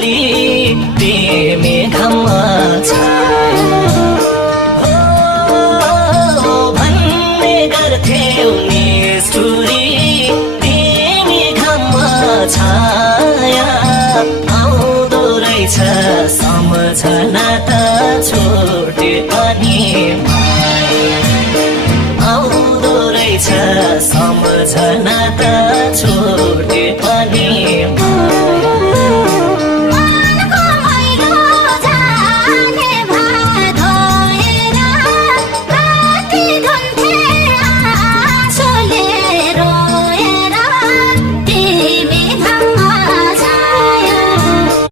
भोलि तिमी घाममा छाया भन्ने गर्थ्यौ निष्ठुरी तिमी घाममा छाया आउँदो रहेछ सम्झना त